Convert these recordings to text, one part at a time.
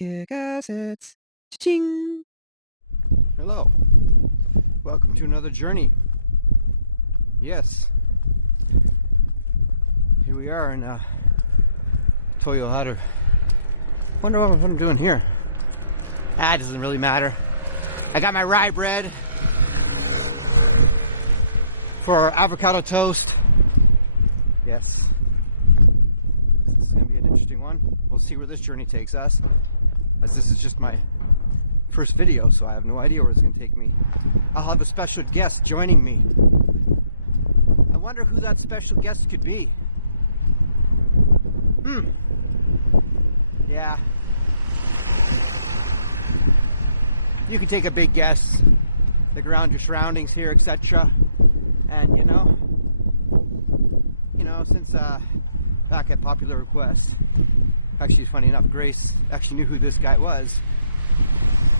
KICKASSETS. Cha-ching! Hello. Welcome to another journey. Yes. Here we are in Toyoharu. Wonder what I'm doing here. It doesn't really matter. I got my rye bread for avocado toast. Yes. This is going to be an interesting one. We'll see where this journey takes us, as this is just my first video, so I have no idea where it's going to take me. I'll have a special guest joining me. I wonder who that special guest could be. Yeah. You can take a big guess, look around your surroundings here, etc. And you know, since back at popular request, actually funny enough, Grace actually knew who this guy was.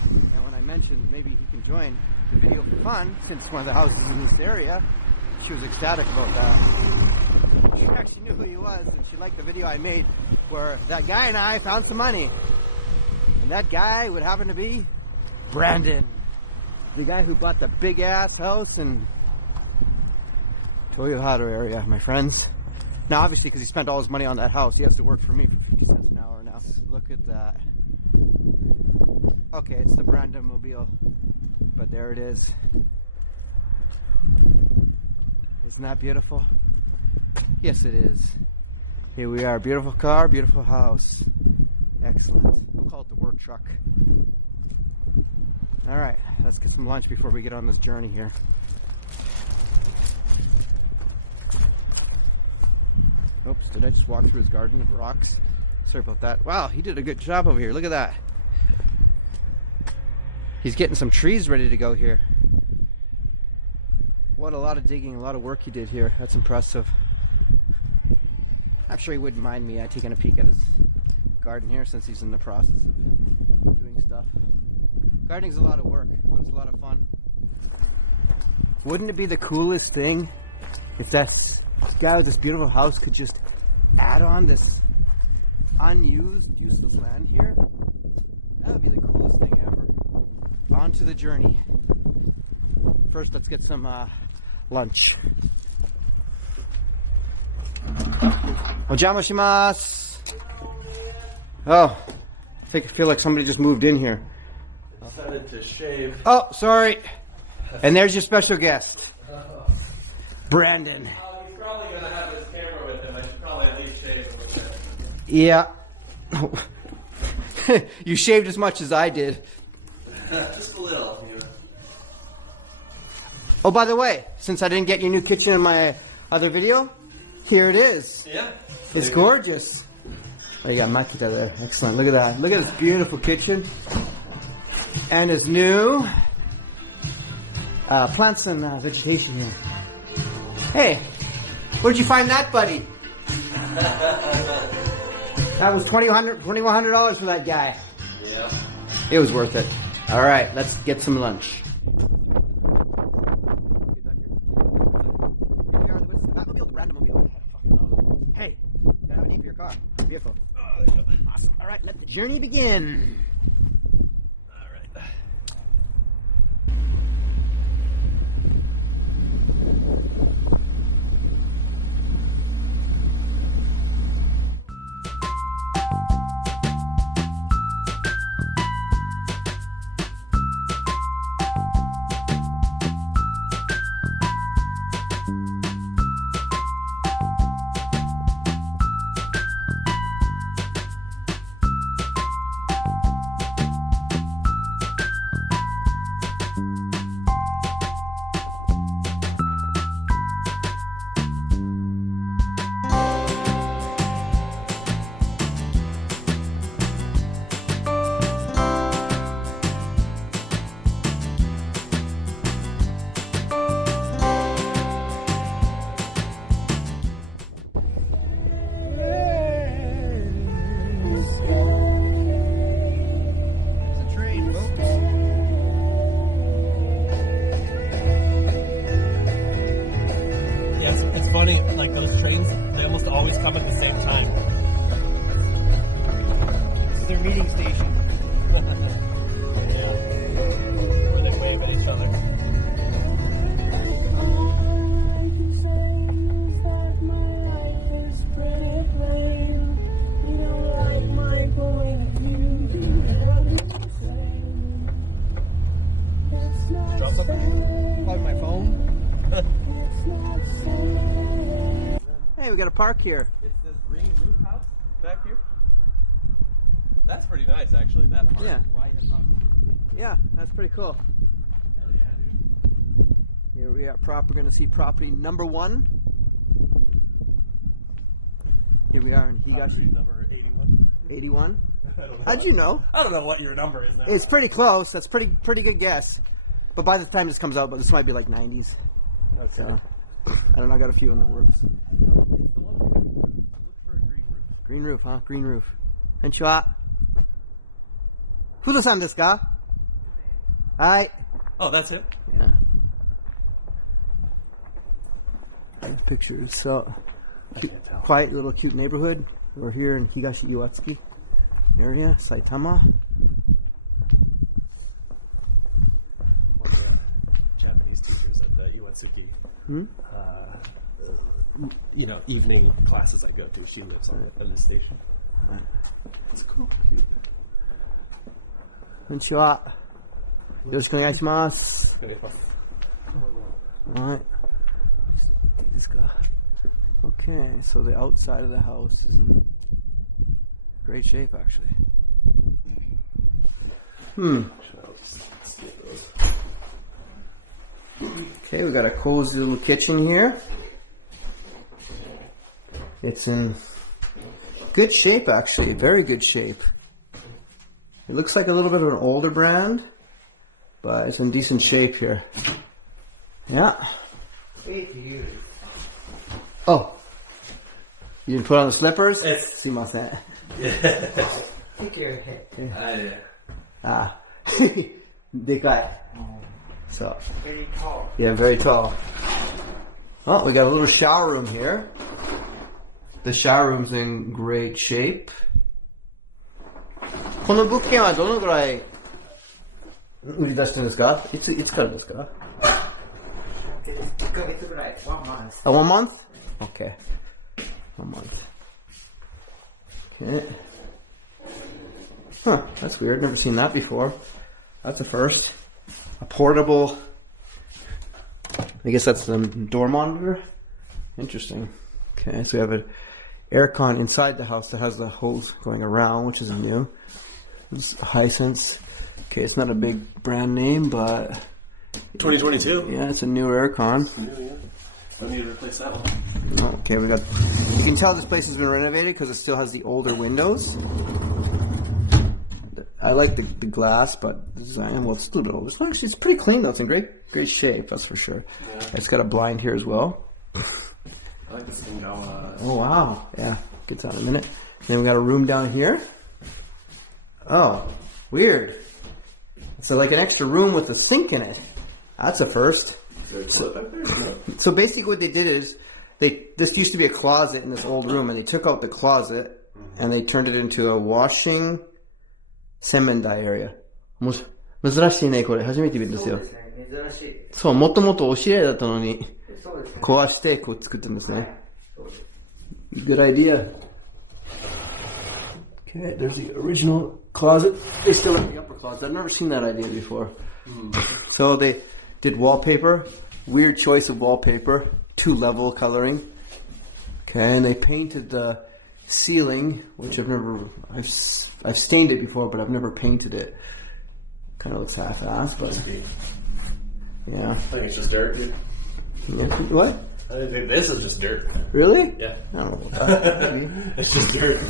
And when I mentioned maybe he can join the video for fun, since one of the houses in this area, she was ecstatic about that. She actually knew who he was, and she liked the video I made where that guy and I found some money. And that guy would happen to be Brandon, the guy who bought the big ass house in Toyoharu area, my friends. Now obviously because he spent all his money on that house, he has to work for me for 50 cents an hour now. Look at that. Okay, it's the Brandon mobile, but there it is. Isn't that beautiful? Yes, it is. Here we are. Beautiful car, beautiful house. Excellent. We'll call it the work truck. All right, let's get some lunch before we get on this journey here. Oops, did I just walk through his garden of rocks? Sorry about that. Wow, he did a good job over here. Look at that. He's getting some trees ready to go here. What a lot of digging, a lot of work he did here. That's impressive. I'm sure he wouldn't mind me taking a peek at his garden here, since he's in the process of doing stuff. Gardening's a lot of work, but it's a lot of fun. Wouldn't it be the coolest thing if this guy with this beautiful house could just add on this unused, useless land here? That would be the coolest thing ever. On to the journey. First, let's get some lunch. Ojama shimasu. Oh, I feel like somebody just moved in here. Decided to shave. Oh, sorry. And there's your special guest, Brandon. He's probably going to have his camera with him. I should probably at least shave a little bit. Yeah. You shaved as much as I did. Just a little. You know. Oh, by the way, since I didn't get your new kitchen in my other video, here it is. Yeah. It's gorgeous. Oh, you got Makita there. Excellent. Look at that. Look at this beautiful kitchen. And his new plants and vegetation here. Hey, where'd you find that, buddy? That was $2,100 for that guy. Yeah. It was worth it. All right, let's get some lunch. Hey, gotta have a name for your car. Beautiful. Awesome. All right, let the journey begin. Where they wave at each other. Drop something? Probably my phone. Hey, we got a park here. It's this green roof house back here. That's pretty nice, actually. That part. Yeah. Why you have Yeah, that's pretty cool. Hell yeah, dude. Here we are. We're going to see property number 1. Here we are in Higashi. Number 81. 81. I don't know. How'd you know? I don't know what your number is now. It's pretty close. That's pretty good guess. But by the time this comes out, but this might be like 90s. Okay. So, I don't know. I got a few in the works. Look for a green roof. Green roof, huh? Green roof. Konnichiwa. Fudo-san desu ka? Hi. Oh, that's it? Yeah. Nice pictures. So, quiet little cute neighborhood. We're here in Higashi Iwatsuki area, Saitama. One of the Japanese teachers at the Iwatsuki, evening classes I go to. She lives on the station. Right. It's cool. こんにちは。よろしくお願いします。Alright. Okay, so the outside of the house is in great shape, actually. Okay, we got a cozy little kitchen here. It's in good shape, actually. Very good shape. It looks like a little bit of an older brand, but it's in decent shape here. Yeah. Oh. You didn't put on the slippers? It's... すいません. Take your head. Ah. でかい. So. Very tall. Yeah, very tall. Oh, we got a little shower room here. The shower room's in great shape. この物件はどのぐらい売り出してるんですか？いつからですか？1ヶ月ぐらい。1 month. 1 month? Okay. 1 month. Okay. Huh, that's weird. Never seen that before. That's a first. A portable, I guess that's the door monitor. Interesting. Okay, so we have an aircon inside the house that has the hose going around, which is new. It's Hisense. Okay, it's not a big brand name, but 2022. yeah, it's a new aircon. I need to replace that one. Okay, we got. You can tell this place has been renovated because it still has the older windows. I like the glass, but the design, well, it's a little bit old. It's pretty clean though. It's in great shape, that's for sure. Yeah. It's got a blind here as well. I like this thing now. Oh wow, yeah, gets out in a minute. Then we got a room down here. Oh, weird. So like an extra room with a sink in it. That's a first. So basically what they did is, this used to be a closet in this old room, and they took out the closet and they turned it into a washing洗面台 area. 珍しいね、これ。初めて見るんですよ。そうですね、珍しい。そう、もともとお知り合いだったのに、壊してこう作ってるんですね。Good idea. Okay, there's the original closet. They still have the upper closet. I've never seen that idea before. So they did wallpaper. Weird choice of wallpaper. 2-level coloring. Okay, and they painted the ceiling, which I've stained it before, but I've never painted it. Kind of looks half-assed, but yeah. I think it's just dirt, dude. Yeah. What? I think this is just dirt. Really? Yeah. I don't know about that. It's just dirt.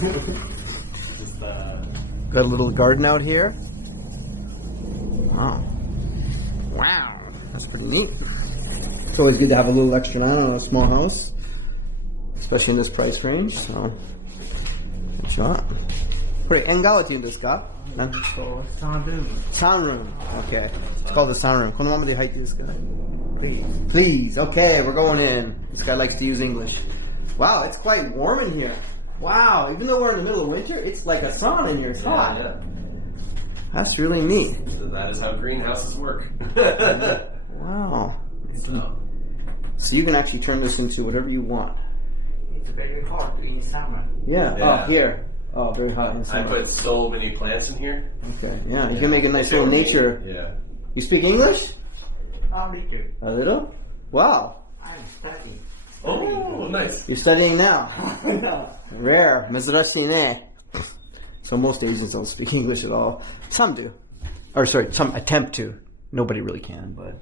Got a little garden out here. Wow. Wow. That's pretty neat. It's always good to have a little extra land on a small house, especially in this price range. So, good shot. これ縁側って言うんですか？なんかsunroom. Okay. It's called the sunroom. このままで入っていいですか？ Please. Okay, we're going in. This guy likes to use English. Wow, it's quite warm in here. Wow, even though we're in the middle of winter, it's like a sauna in here. It's hot. That's really neat. So that is how greenhouses work. Wow. So you can actually turn this into whatever you want. It's very hot in summer. Yeah. Yeah. Oh, here. Oh, very hot in I summer. put so many plants in here. Okay. Yeah, you can make a nice little nature. Yeah. You speak English? A little. A little? Wow. I'm studying. Oh, nice. You're studying now. No. Rare. Mezurashi ne. So most Asians don't speak English at all. Some do. Or sorry, some attempt to. Nobody really can, but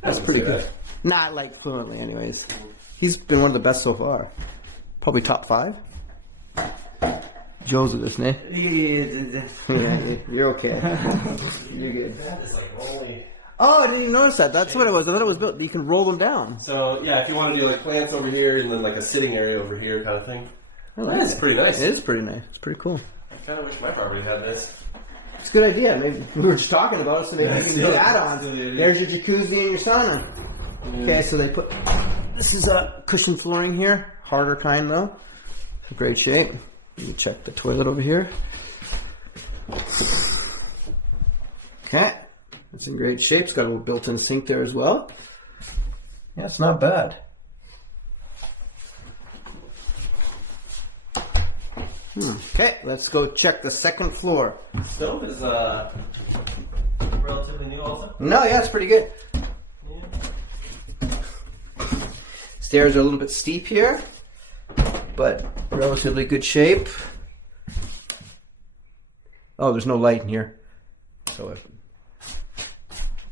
that's pretty say good. that. Not like fluently anyways. He's been one of the best so far. Probably top 5. Joe's this, ne? Yeah, you're okay. You're good. That is like only. Oh, I didn't even notice that. That's what it was. I thought it was built. You can roll them down. So yeah, if you want to do like plants over here and then like a sitting area over here kind of thing. I like That's it. pretty nice. It is pretty nice. It's pretty cool. I kind of wish my property had this. It's a good idea. Maybe we were just talking about it, so maybe you can do add-ons. There's your jacuzzi and your sauna. Okay, so they put this is a cushion flooring here, harder kind though. Great shape. You check the toilet over here. Okay, it's in great shape. It's got a little built-in sink there as well. Yeah, it's not bad. Okay, let's go check the second floor. Stove is relatively new also. No, yeah, it's pretty good. Stairs are a little bit steep here, but relatively good shape. Oh, there's no light in here. So if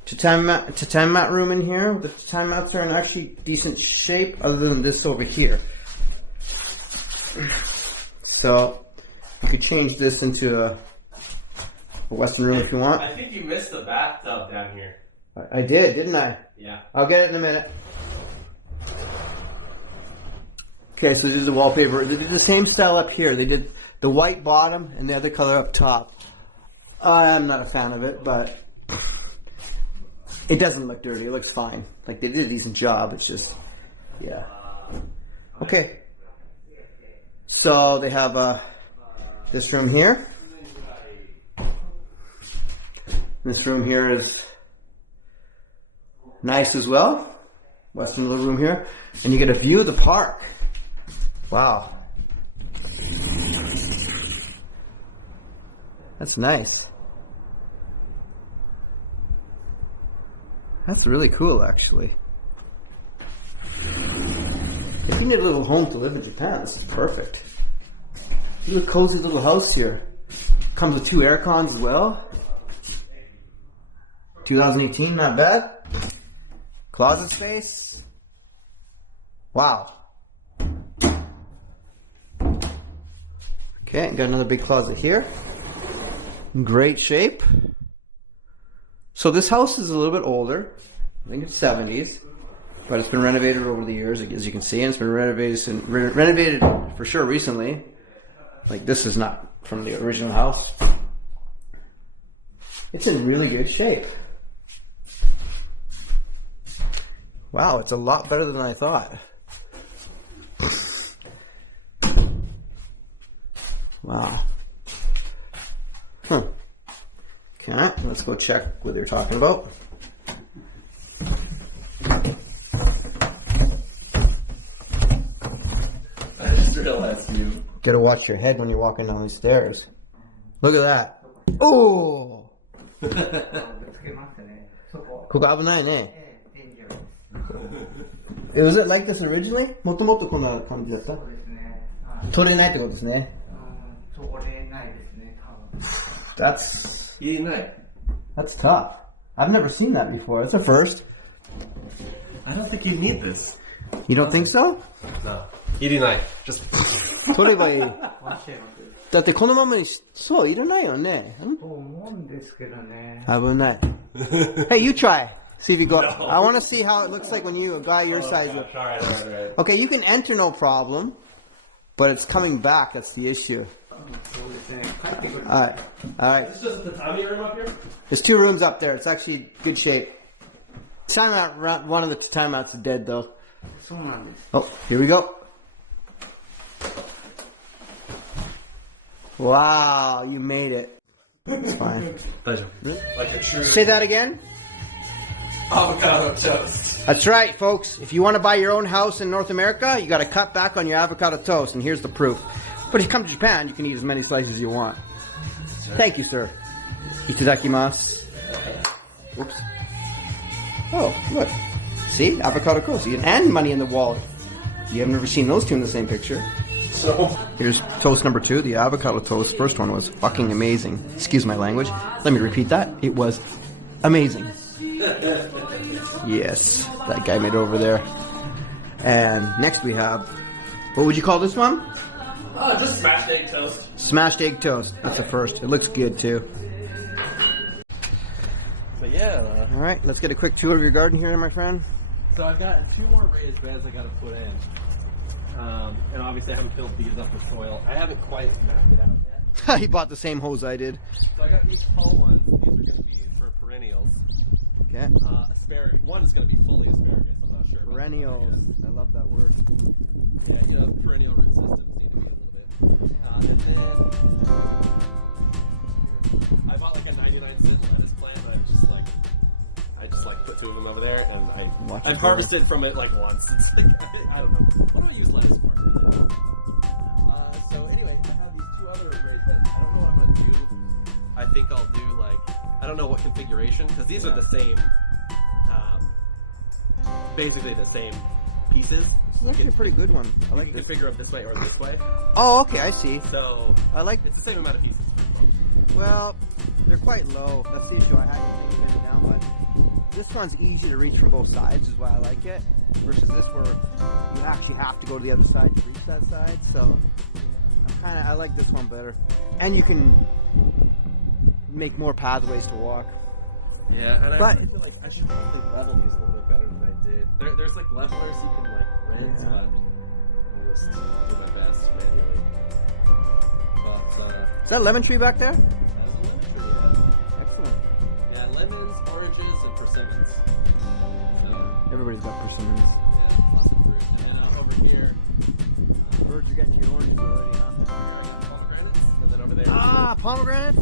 tatami mat room in here. The tatami mats are in actually decent shape, other than this over here. So you could change this into a Western room if you want. I think you missed the bathtub down here. I did, didn't I? Yeah. I'll get it in a minute. Okay, so this is the wallpaper. They did the same style up here. They did the white bottom and the other color up top. I'm not a fan of it, but it doesn't look dirty. It looks fine. Like, they did a decent job. It's just, yeah. Okay. So they have this room here. This room here is nice as well. Western little room here. And you get a view of the park. Wow. That's nice. That's really cool, actually. If you need a little home to live in Japan, this is perfect. Look, cozy little house here. Comes with 2 air cons as well. 2018, not bad. Closet space. Wow. Okay, got another big closet here. In great shape. So this house is a little bit older. I think it's 70s. But it's been renovated over the years, as you can see. And it's been renovated for sure recently. Like, this is not from the original house. It's in really good shape. Wow, it's a lot better than I thought. Wow. Okay, let's go check what they're talking about. I just realized you. Gotta watch your head when you're walking down these stairs. Look at that. Oh! つけますね。そこ。ここ危ないね。デンジャーです。 Was it like this originally? もともとこんな感じだった？そうですね。取れないってことですね。取れないですね、多分。Night. That's tough. I've never seen that before. That's a first. I don't think you need this. You don't think so? No. Night. Just. 取ればいい。おっしゃいます。だってこのままにそういらないよね。と思うんですけどね。危ない。Hey, you try. See if you go. I want to see how it looks like when you, a guy your size. Gosh, all right. Okay, you can enter no problem, but it's coming back. That's the issue. そうですね。帰ってくる。 All right. Is this just the tatami room up here? There's 2 rooms up there. It's actually good shape. One of the timeouts is dead though. そうなんです。 Oh, here we go. Wow, you made it. It's fine. Like a true Say that again? avocado toast. That's right, folks. If you want to buy your own house in North America, you got to cut back on your avocado toast, and here's the proof. But if you come to Japan, you can eat as many slices as you want. Thank you, sir. Itadakimasu. Oops. Oh, look. See? Avocado toast. And money in the wallet. You have never seen those two in the same picture. So Here's toast number 2, the avocado toast. First one was fucking amazing. Excuse my language. Let me repeat that. It was amazing. Yes, that guy made it over there. And next we have, what would you call this one? just smashed egg toast. Smashed egg toast. That's the first. It looks good too. But yeah. All right, let's get a quick tour of your garden here, my friend. So I've got 2 more raised beds I got to put in. And obviously I haven't filled these up with soil. I haven't quite mapped it out yet. He bought the same hose I did. So I got these tall ones. These are going to be for perennials. Okay. Asparagus. One is going to be fully asparagus. I'm not sure. Perennials. I love that word. Yeah, perennial root systems need to be a little bit. And then I bought like a 99-cent lettuce plant, but I just put 2 of them over there, and I've harvested from it like once. It's like, I don't know. What do I use lettuce for? So anyway, I have these 2 other raised beds. I don't know what I'm gonna do. I think I'll do I don't know what configuration, because these are the same, basically the same pieces. This is actually a pretty good one. I like You can this. configure them this way or this way. Oh, okay, I see. So I like. it's the same amount of pieces. Well, they're quite low. That's the issue I had to bring it down, but this one's easy to reach from both sides, is why I like it. Versus this, where you actually have to go to the other side to reach that side. So I like this one better, and you can make more pathways to walk. Yeah, and But- I feel like I should probably level these a little bit better than I did. There's like levelers you can rent, but I'll just do my best manually. But Is that lemon tree back there? yeah. Excellent. Yeah, lemons, oranges, and persimmons. Everybody's got persimmons. Yeah, lots of fruit. And then over here, Birds are getting to your oranges already, huh? I got pomegranates, and then over there. Ah, pomegranate.